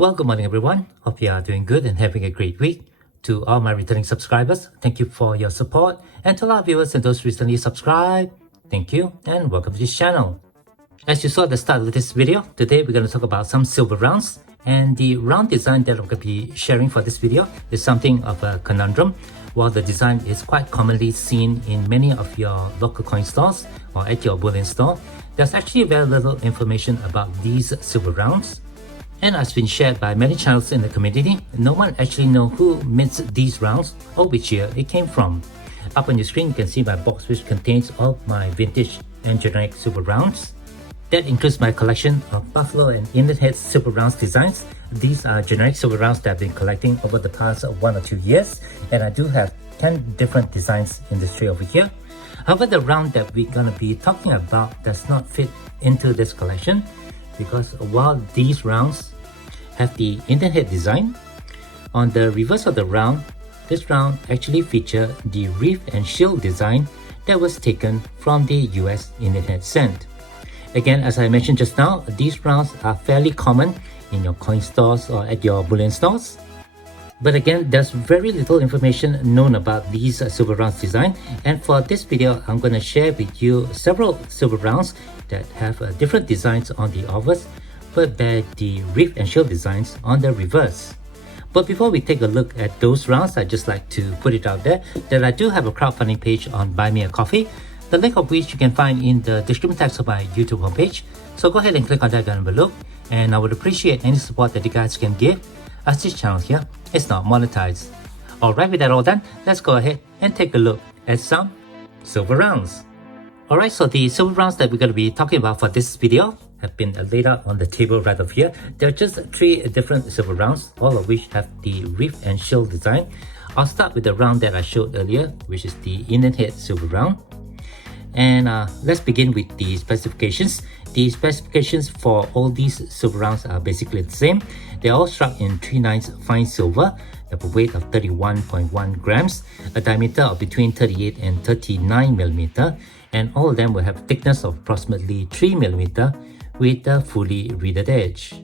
Well, good morning everyone. Hope you are doing good and having a great week. To all my returning subscribers, thank you for your support. And to our viewers and those recently subscribed, thank you and welcome to this channel. As you saw at the start of this video, today we're going to talk about some silver rounds. And the round design that I'm going to be sharing for this video is something of a conundrum. While the design is quite commonly seen in many of your local coin stores or at your bullion store, there's actually very little information about these silver rounds. And as been shared by many channels in the community, no one actually knows who mints these rounds or which year it came from. Up on your screen you can see my box which contains all my vintage and generic silver rounds. That includes my collection of buffalo and inlet head silver rounds designs. These are generic silver rounds that I've been collecting over the past 1 or 2 years, and I do have 10 different designs in this tray over here. However, the round that we're going to be talking about does not fit into this collection, because while these rounds have the inlet head design, on the reverse of the round, this round actually features the Wreath and Shield design that was taken from the US inlet head cent. Again, as I mentioned just now, these rounds are fairly common in your coin stores or at your bullion stores. But again, there's very little information known about these silver rounds design, and for this video, I'm going to share with you several silver rounds that have different designs on the obverse, but bear the Wreath and Shield designs on the reverse. But before we take a look at those rounds, I'd just like to put it out there that I do have a crowdfunding page on Buy Me a Coffee, the link of which you can find in the description text of my YouTube homepage. So go ahead and click on that down below, and I would appreciate any support that you guys can give, as this channel here is not monetized. Alright, with that all done, let's go ahead and take a look at some silver rounds. Alright, so the silver rounds that we're going to be talking about for this video have been laid out on the table right over here. There are just 3 different silver rounds, all of which have the Wreath and Shield design. I'll start with the round that I showed earlier, which is the inlet head silver round. And let's begin with the specifications. The specifications for all these silver rounds are basically the same. They're all struck in 3/9 fine silver, have a weight of 31.1 grams, a diameter of between 38 and 39 millimeter, and all of them will have a thickness of approximately 3 millimeter with a fully reeded edge.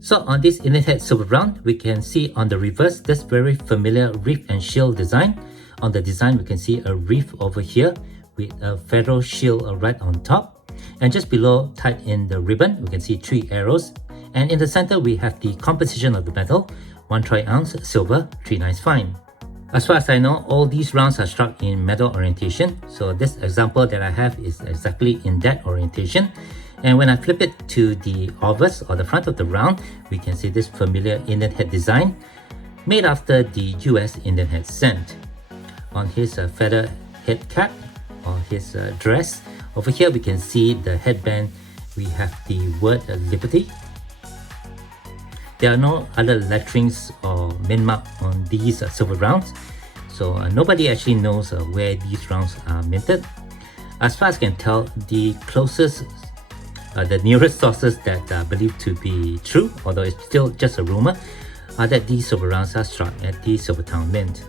So on this inlet head silver round, we can see on the reverse this very familiar Wreath and Shield design. On the design, we can see a wreath over here with a feather shield right on top. And just below, tied in the ribbon, we can see 3 arrows. And in the center, we have the composition of the metal, 1 troy-ounce silver, 3/9 fine. As far as I know, all these rounds are struck in metal orientation. So this example that I have is exactly in that orientation. And when I flip it to the obverse or the front of the round, we can see this familiar inlet head design made after the US inlet head cent. On his feather head cap or his dress, over here we can see the headband. We have the word Liberty. There are no other letterings or mint mark on these silver rounds, so nobody actually knows where these rounds are minted. As far as I can tell, the closest, the nearest sources that are believed to be true, although it's still just a rumor, are that these silver rounds are struck at the Silvertown Mint.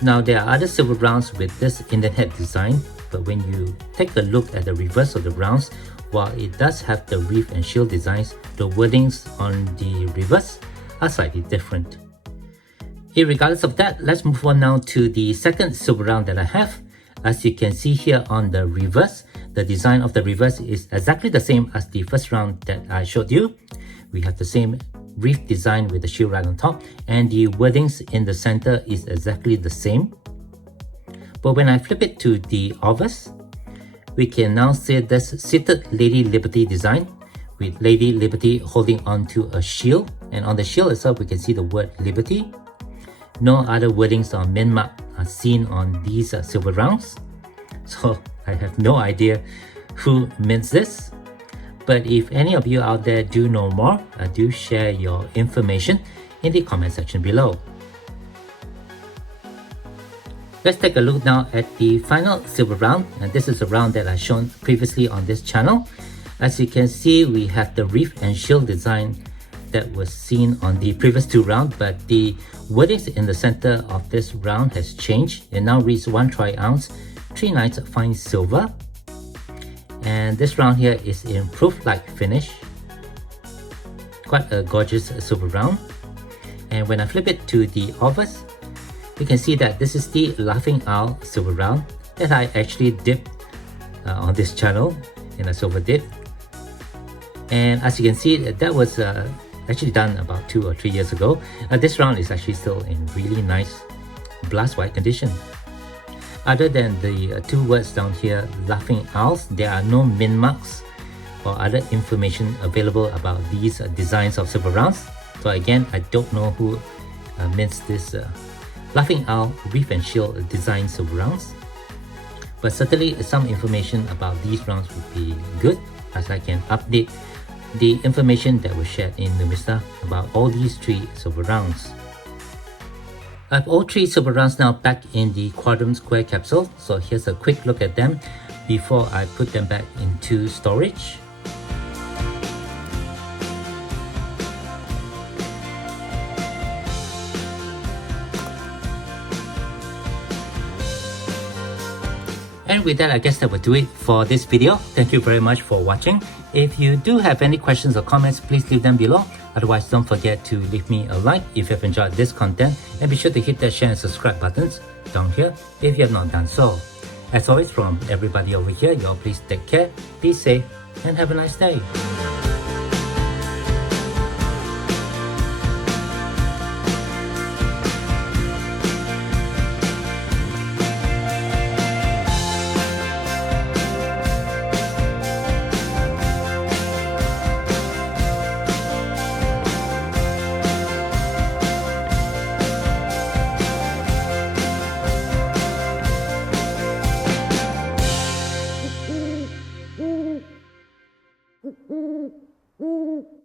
Now, there are other silver rounds with this inlet head design, but when you take a look at the reverse of the rounds, while it does have the Wreath and Shield designs, the wordings on the reverse are slightly different. Irregardless of that, let's move on now to the second silver round that I have. As you can see here on the reverse, the design of the reverse is exactly the same as the first round that I showed you. We have the same Wreath design with the shield right on top, and the wordings in the center is exactly the same. But when I flip it to the obverse, we can now see this seated Lady Liberty design with Lady Liberty holding onto a shield, and on the shield itself we can see the word Liberty. No other wordings or mint mark are seen on these silver rounds, so I have no idea who mints this. But if any of you out there do know more, do share your information in the comment section below. Let's take a look now at the final silver round, and this is a round that I've shown previously on this channel. As you can see, we have the Wreath and Shield design that was seen on the previous 2 rounds, but the wordings in the center of this round has changed. It now reads 1 troy-ounce, 3/9 fine silver. And this round here is in proof-like finish. Quite a gorgeous silver round. And when I flip it to the obverse, you can see that this is the Laughing Owl silver round that I actually dipped on this channel in a silver dip. And as you can see, that was actually done about 2 or 3 years ago. This round is actually still in really nice blast white condition. Other than the two words down here, Laughing Owls, there are no mint marks or other information available about these designs of silver rounds. So again, I don't know who mints this Laughing Owl Wreath and Shield design silver rounds. But certainly some information about these rounds would be good, as I can update the information that was shared in Numista about all these 3 silver rounds. I have all 3 silver rounds now back in the Quadrant Square capsule, so here's a quick look at them before I put them back into storage. And with that, I guess that will do it for this video. Thank you very much for watching. If you do have any questions or comments, please leave them below. Otherwise, don't forget to leave me a like if you have enjoyed this content, and be sure to hit that share and subscribe buttons down here if you have not done so. As always, from everybody over here, y'all please take care, be safe, and have a nice day. Mm-hmm.